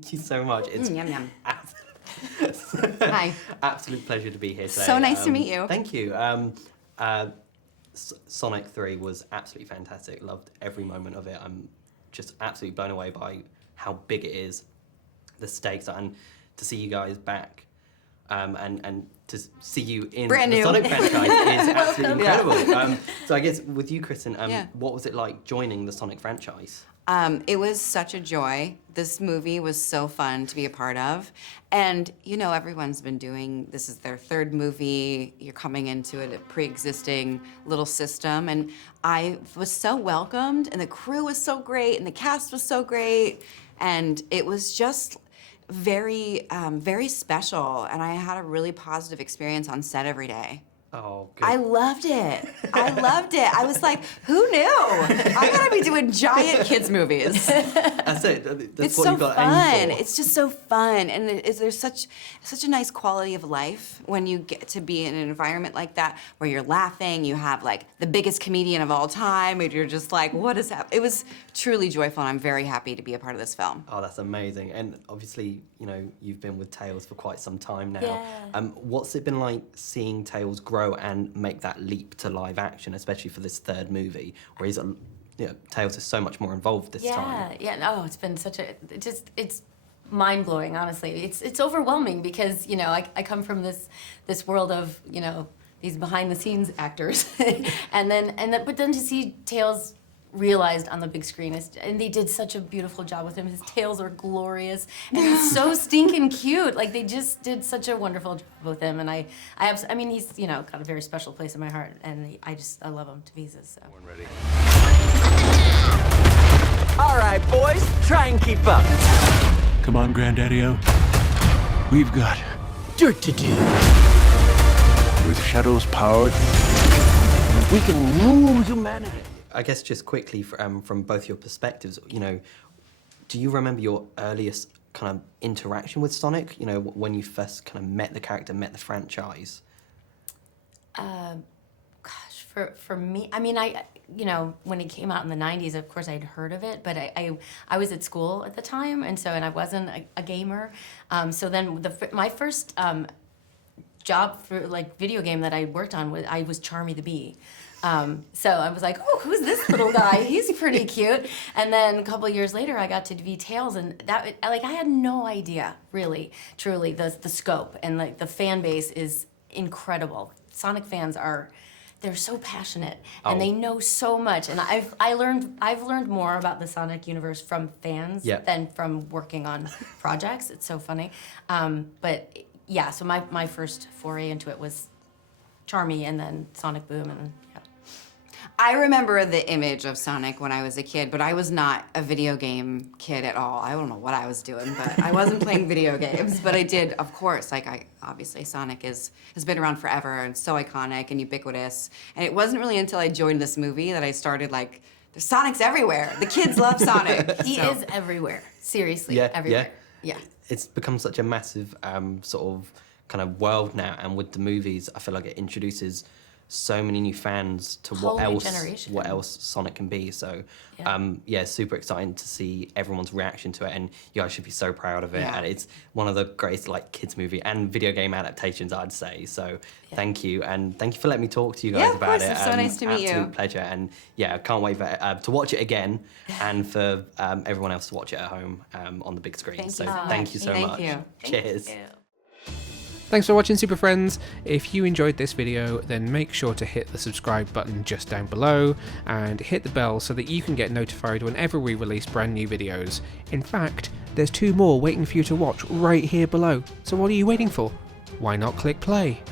Thank you so much. It's Yum, yum. Hi. Absolute pleasure to be here today. So nice to meet you. Thank you. Sonic 3 was absolutely fantastic. Loved every moment of it. I'm just absolutely blown away by how big it is, the stakes, and to see you guys back, and to see you in Brand the new. Sonic franchise is absolutely incredible. Yeah. So I guess with you, Krysten, what was it like joining the Sonic franchise? It was such a joy. This movie was so fun to be a part of. And, you know, everyone's been doing, this is their third movie. You're coming into a pre-existing little system. And I was so welcomed, and the crew was so great, and the cast was so great. And it was just very, very special. And I had a really positive experience on set every day. Oh, good. I loved it. I loved it. I was like, who knew? I gotta be doing giant kids movies. That's it. That's It's what so you got fun. aimed for. It's just so fun, and there's such a nice quality of life when you get to be in an environment like that where you're laughing. You have like the biggest comedian of all time, and you're just like, what is happening? It was truly joyful, and I'm very happy to be a part of this film. Oh, that's amazing. And obviously, you know, you've been with Tales for quite some time now. Yeah. What's it been like seeing Tales grow and make that leap to live action, especially for this third movie, where Tales is so much more involved this time? Yeah, no, it's been such it's mind-blowing, honestly. It's overwhelming because, you know, I come from this world of, you know, these behind-the-scenes actors, but then to see Tales realized on the big screen, and they did such a beautiful job with him. His tails are glorious, and he's so stinking cute. Like, they just did such a wonderful job with him, and I mean, he's, you know, got a very special place in my heart, and I love him to pieces. So. Ready. All right, boys, try and keep up. Come on, Granddaddy-O. We've got dirt to do. With Shadow's power, we can rule humanity. I guess just quickly from both your perspectives, you know, do you remember your earliest kind of interaction with Sonic? You know, when you first kind of met the character, met the franchise? Gosh, for me, I mean, you know, when it came out in the 90s, of course I'd heard of it, but I was at school at the time, and I wasn't a gamer. So then my first job for like video game that I worked on was Charmy the Bee. So I was like, oh, who's this little guy? He's pretty cute. And then a couple of years later, I got to be Tales, and that, like, I had no idea, really, truly, the scope, and like the fan base is incredible. Sonic fans they're so passionate, and they know so much. And I've learned more about the Sonic universe from fans than from working on projects. It's so funny. But yeah, so my first foray into it was Charmy, and then Sonic Boom, and yeah. I remember the image of Sonic when I was a kid, but I was not a video game kid at all. I don't know what I was doing, but I wasn't playing video games. But I did, of course, obviously Sonic has been around forever and so iconic and ubiquitous. And it wasn't really until I joined this movie that I started like, there's Sonics everywhere. The kids love Sonic. He is everywhere, seriously, everywhere. Yeah. It's become such a massive sort of kind of world now, and with the movies, I feel like it introduces so many new fans to what else Sonic can be. So super exciting to see everyone's reaction to it, and you guys should be so proud of it. And it's one of the greatest like kids movie and video game adaptations, I'd say. So thank you, and thank you for letting me talk to you guys about it. It's so nice to meet you. Absolute pleasure, and I can't wait to watch it again, and for everyone else to watch it at home on the big screen. Thank you so much. Cheers. Thank you. Thanks for watching, Super Friends. If you enjoyed this video, then make sure to hit the subscribe button just down below and hit the bell so that you can get notified whenever we release brand new videos. In fact, there's 2 more waiting for you to watch right here below. So what are you waiting for? Why not click play?